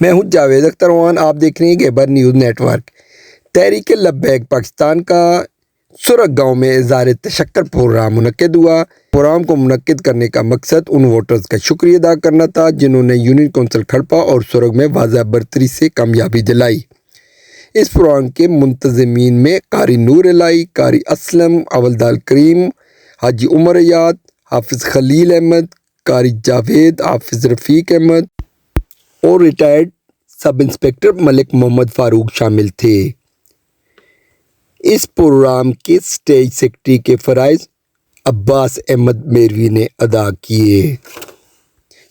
میں ہوں جاوید اختر وان، آپ دیکھ رہے ہیں خیبر news net work. Tehreek Labbaik Pakistan کا سرخ گاؤں میں اظہار تشکر پروگرام منعقد ہوا۔ پروگرام کو منعقد کرنے کا مقصد ان ووٹرز کا شکریہ ادا کرنا تھا جنہوں نے یونین کونسل کھڑپا اور سرخ میں واضح برتری سے کامیابی دلائی۔ اس پروگرام کے منتظمین میں قاری نور الہی، قاری اسلم، حوالدار کریم، حاجی عمر ایاد، حافظ خلیل احمد، قاری جاوید، حافظ رفیق احمد اور ریٹائرڈ سب انسپکٹر ملک محمد فاروق شامل تھے۔ اس پروگرام کے اسٹیج سیکرٹری کے فرائض عباس احمد میروی نے ادا کیے۔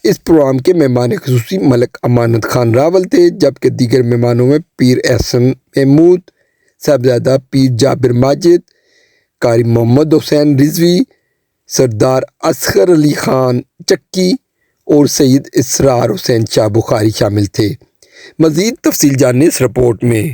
اس پروگرام کے مہمان خصوصی ملک امانت خان راول تھے، جبکہ دیگر مہمانوں میں پیر احسن محمود، صاحبزادہ پیر جابر ماجد، قاری محمد حسین رضوی، سردار اصغر علی خان چکی اور سید اسرار حسین شاہ بخاری شامل تھے۔ مزید تفصیل جانیں اس رپورٹ میں۔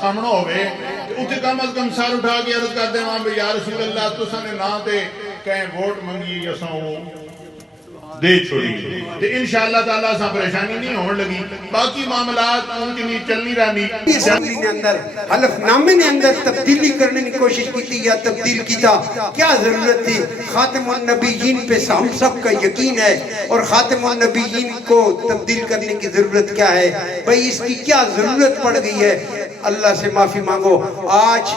سامنا ہوئے اتنے کم از کم سر اٹھا کے عرض کر دیں وہاں بھی یا رسول اللہ تو سنے نہ دے کہیں ووٹ منگی یا ساؤں دے چھوڑی تو انشاءاللہ تعالیٰ ساں پریشانی نہیں ہونے لگی، باقی معاملات ان کے لیے چلنی رہنی۔ اسمبلی نے اندر حلف نامے نے اندر تبدیلی کرنے کی کوشش کی تھی یا تبدیل کی تھا، کیا ضرورت تھی؟ خاتم النبیین پہ ہم سب کا یقین ہے اور خاتم النبیین کو تبدیل کرنے کی ضرورت کیا ہے؟ بھئی اس کی کیا ضرورت پڑ گئی ہے؟ اللہ سے معافی مانگو۔ آج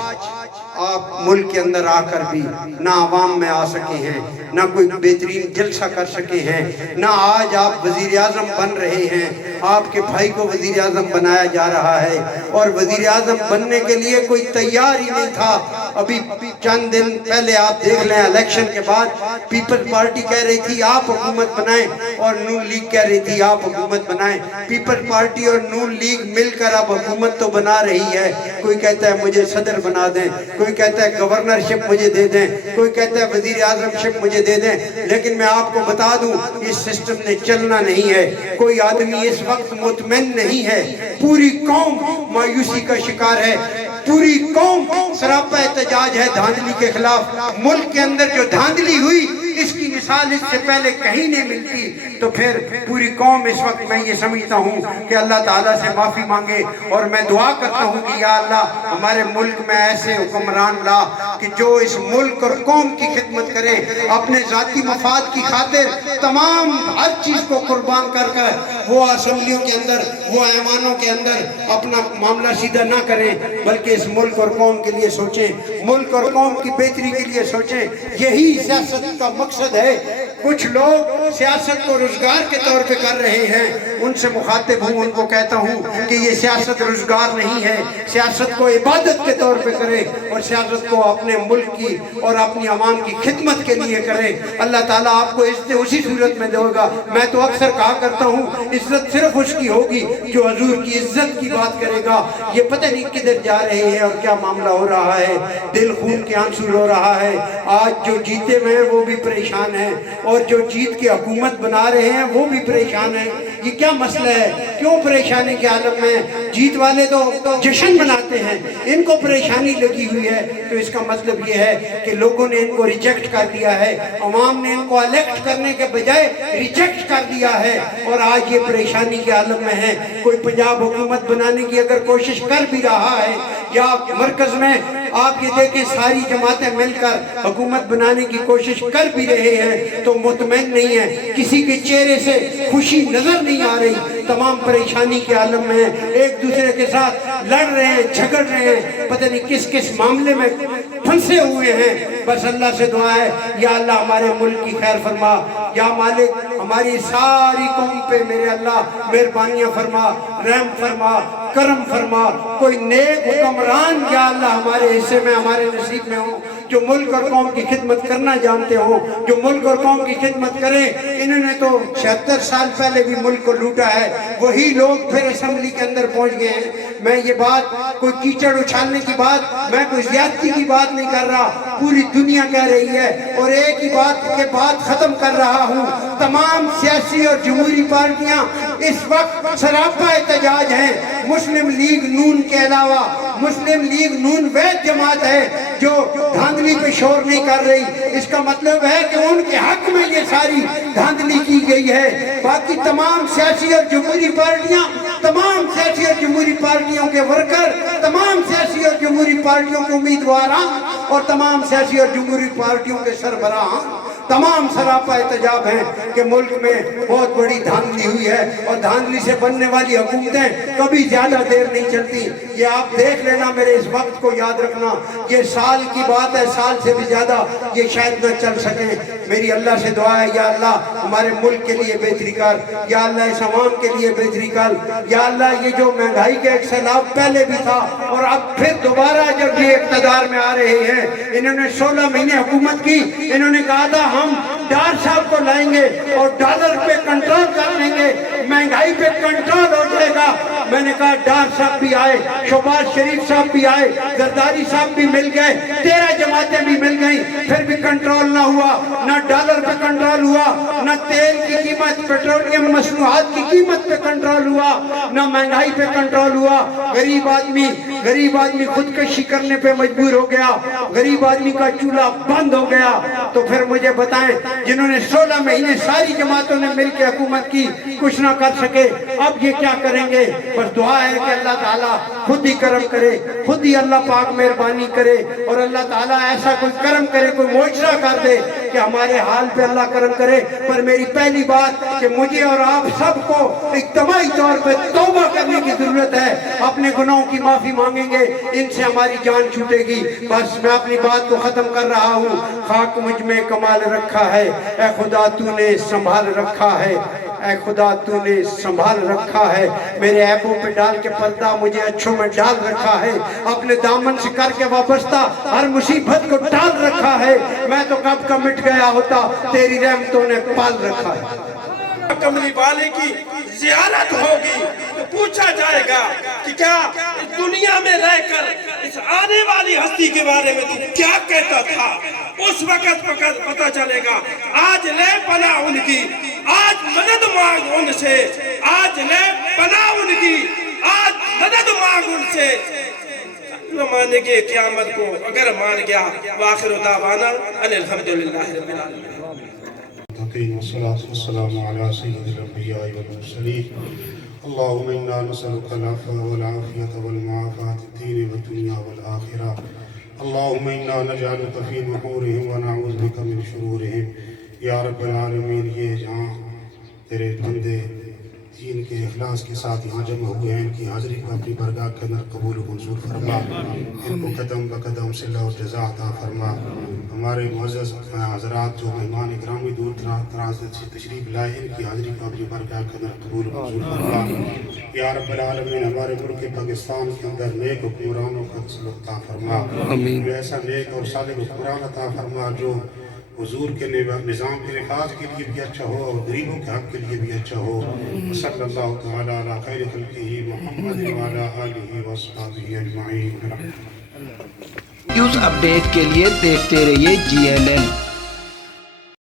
آپ ملک کے اندر آ کر بھی نہ عوام میں آ سکے ہیں، نہ کوئی بہترین جلسہ کر سکے ہیں، نہ آج آپ وزیر اعظم بن رہے ہیں، آپ کے بھائی کو وزیر اعظم بنایا جا رہا ہے اور وزیر اعظم بننے کے لیے کوئی تیار ہی نہیں تھا۔ ابھی چند دن پہلے آپ دیکھ لیں الیکشن کے بعد پیپلز پارٹی کہہ رہی تھی آپ حکومت بنائیں اور نون لیگ کہہ رہی تھی آپ حکومت بنائیں۔ پیپلز پارٹی اور نون لیگ مل کر اب حکومت تو بنا رہی ہے، کوئی کہتا ہے مجھے صدر بنا دیں، کوئی کہتا ہے گورنرشپ مجھے دے دیں، کوئی کہتا ہے وزیر اعظم شپ مجھے دے دیں، لیکن میں آپ کو بتا دوں اس سسٹم نے چلنا نہیں ہے۔ کوئی آدمی اس وقت مطمئن نہیں ہے، پوری قوم مایوسی کا شکار ہے، پوری قوم سراپا احتجاج ہے دھاندلی کے خلاف۔ ملک کے اندر جو دھاندلی ہوئی اس کی مثال اس سے پہلے کہیں نہیں ملتی، تو پھر پوری قوم اس وقت میں یہ سمجھتا ہوں کہ اللہ تعالیٰ سے معافی مانگے اور میں دعا کرتا ہوں کہ یا اللہ ہمارے ملک میں ایسے حکمران لا، کہ جو اس ملک اور قوم کی خدمت کرے, اپنے ذاتی مفاد کی خاطر تمام ہر چیز کو قربان کر وہ اسمبلیوں کے اندر, وہ ایوانوں کے اندر اپنا معاملہ سیدھا نہ کریں, بلکہ اس ملک اور قوم کے لیے سوچیں, ملک اور قوم کی بہتری کے لیے سوچیں. یہی سیاست کا مقصد ہے. کچھ لوگ سیاست کو روزگار کے طور پہ کر رہے ہیں, ان سے مخاطب ہوں, ان کو کہتا ہوں کہ یہ سیاست روزگار نہیں ہے, سیاست کو عبادت کے طور پہ کرے اور سیاست کو اپنے ملک کی اور اپنی عوام کی خدمت کے لیے کرے. اللہ تعالیٰ آپ کو عزت اسی صورت میں دے گا. میں تو اکثر کہا کرتا ہوں, عزت صرف اس کی ہوگی جو حضور کی عزت کی بات کرے گا. یہ پتہ نہیں کدھر جا رہے ہیں اور کیا معاملہ ہو رہا ہے, دل خون کے آنسو رو رہا ہے. آج جو جیتے ہوئے ہیں وہ بھی پریشان ہیں, اور جو جیت کے حکومت بنا رہے ہیں وہ بھی پریشان ہیں. یہ کیا مسئلہ ہے, کیوں پریشانی کے عالم میں؟ جیت والے تو جشن مناتے ہیں, ان کو پریشانی لگی ہوئی ہے. تو اس کا مطلب یہ ہے کہ لوگوں نے ان کو ریجیکٹ کر دیا ہے, عوام نے ان کو الیکٹ کرنے کے بجائے ریجیکٹ کر دیا ہے, اور آج یہ پریشانی کے عالم میں ہے. کوئی پنجاب حکومت بنانے کی اگر کوشش کر بھی رہا ہے, یا مرکز میں آپ یہ دیکھیں ساری جماعتیں مل کر حکومت بنانے کی کوشش کر بھی رہے ہیں, تو مطمئن نہیں ہے, کسی کے چہرے سے خوشی نظر نہیں آ رہی. تمام پریشانی کے عالم میں ہیں, ایک دوسرے کے ساتھ لڑ رہے ہیں, جھگڑ رہے ہیں, پتہ نہیں کس کس معاملے میں پھنسے ہوئے ہیں. بس اللہ سے دعا ہے, یا اللہ ہمارے ملک کی خیر فرما, یا مالک ہماری ساری قوم پہ میرے اللہ مہربانیاں فرما, رحم فرما, کرم فرما. کوئی نیک حکمران یا اللہ ہمارے حصے میں, ہمارے نصیب میں ہو, جو ملک اور قوم کی خدمت کرنا جانتے ہو, جو ملک اور قوم کی خدمت کریں. انہوں نے تو 76 سال پہلے بھی ملک کو لوٹا ہے, وہی لوگ پھر اسمبلی کے اندر پہنچ گئے ہیں. میں یہ بات کوئی کیچڑ اچھالنے کی بات, میں کوئی زیادتی کی بات نہیں کر رہا, پوری دنیا کہہ رہی ہے. اور ایک ہی بات کے بعد ختم کر رہا ہوں, تمام سیاسی اور جمہوری پارٹیاں اس وقت سراپا احتجاج ہیں. مسلم لیگ نون کے علاوہ مسلم لیگ نون وید جماعت ہے جو دھاندلی پہ شور نہیں کر رہی. اس کا مطلب ہے کہ ان کے حق میں یہ ساری دھاندلی کی گئی ہے. باقی تمام سیاسی اور جمہوری پارٹیاں, تمام سیاسی اور جمہوری پارٹیوں کے ورکر, تمام سیاسی اور جمہوری پارٹیوں کے امیدواران اور تمام سیاسی اور جمہوری پارٹیوں کے سربراہان تمام سراپا احتجاج ہیں کہ ملک میں بہت بڑی دھاندلی ہوئی ہے, اور دھاندلی سے بننے والی حکومتیں کبھی زیادہ دیر نہیں چلتی. یہ آپ دیکھ لینا, میرے اس وقت کو یاد رکھنا, یہ سال کی بات ہے, سال سے بھی زیادہ یہ شاید نہ چل سکیں. میری اللہ سے دعا ہے, یا اللہ ہمارے ملک کے لیے بہتری کر, یا اللہ اس عوام کے لیے بہتری کر, یا اللہ یہ جو مہنگائی کے ایک سیلاب پہلے بھی تھا اور اب پھر دوبارہ جب یہ اقتدار میں آ رہے ہیں, انہوں نے 16 مہینے حکومت کی, انہوں نے کہا تھا ہم ڈار صاحب کو لائیں گے اور ڈالر پہ کنٹرول کر لیں گے, مہنگائی پہ کنٹرول ہو جائے گا. میں نے کہا ڈار صاحب بھی آئے, شہباز شریف صاحب بھی آئے, زرداری صاحب بھی مل گئے, 13 جماعتیں بھی مل گئیں, پھر بھی کنٹرول نہ ہوا. نہ ڈالر پہ کنٹرول ہوا, نہ تیل کی قیمت, پیٹرولیم مصنوعات کی قیمت پہ کنٹرول ہوا, نہ مہنگائی پہ کنٹرول ہوا. غریب آدمی خودکشی کرنے پہ مجبور ہو گیا, غریب آدمی کا چولہا بند ہو گیا. تو پھر مجھے بتائیں, جنہوں نے 16 مہینے ساری جماعتوں نے مل کے حکومت کی, کچھ نہ کر سکے, اب یہ کیا کریں گے؟ بس دعا ہے کہ اللہ تعالیٰ خود ہی کرم کرے, خود ہی اللہ پاک مہربانی کرے, اور اللہ تعالیٰ ایسا کوئی کرم کرے, کوئی معجزہ کر دے کہ ہمارے حال پہ اللہ کرم کرے. پر میری پہلی بات کہ مجھے اور آپ سب کو اجتماعی طور پہ توبہ کرنے کی ضرورت ہے, اپنے گناہوں کی معافی مانگیں گے, ان سے ہماری جان چھوٹے گی. بس میں اپنی بات کو ختم کر رہا ہوں. خاک مجھ میں کمال رکھا ہے, اے خدا تو نے سنبھال رکھا ہے, اے خدا تو نے سنبھال رکھا ہے. میرے عیبوں پہ ڈال کے پردہ مجھے اچھوں میں ڈال رکھا ہے, اپنے دامن سے کر کے وابستہ ہر مصیبت کو ڈال رکھا ہے. میں تو کب کا مٹ گیا ہوتا, تیری رحمتوں نے پال رکھا ہے. کملی والے کی زیارت ہوگی تو پوچھا جائے گا کہ کیا اس دنیا میں رہ کر اس آنے والی ہستی کے بارے میں تو کیا کہتا تھا. اس وقت پتہ چلے گا. آج لے پناہ ان کی, آج مدد مانگ ان سے, آج لے پناہ ان کی, آج مدد مانگ ان سے. نہ مانے گے قیامت کو, اگر مان گیا وآخر دعوانا ان الحمدللہ رب العالمین. والصلاة والسلام على سيد الأنبياء والمرسلين. اللهم إنا نسألك العفو والعافية والمعافاة الدين والدنيا والآخرة. اللهم إنا نجعلك في نحورهم ونعوذ بك من شرورهم یا رب العالمین. یہ جہاں تیرے بندے دین کے اخلاص کے ساتھ یہاں جمع ہوئے ہیں، ان کی حاضری کو اپنی برگاہ کے اندر قبول و منظور فرما. ان کو قدم بقدم صلہ و جزا عطا فرما. ہمارے معزز حضرات جو مہمان اکرامی دور دراز سے تشریف لائے، ان کی حاضری کو اپنی برگاہ کے اندر قبول و منظور فرما. یا رب العالمین ہمارے ملک پاکستان کے اندر نیک حکمرانوں کا سلوک عطا فرما. آمین. ایسا نیک اور صالح حکمران عطا فرما جو حضور کے نظام کے نفاذ کے لیے بھی اچھا ہو اور غریبوں کے حق کے لیے بھی اچھا ہو. صلی اللہ تعالیٰ علی خیر خلقہ محمد وعلی آلہ وصحبہ اجمعین. نیوز اپڈیٹ کے لیے دیکھتے رہیے GLN.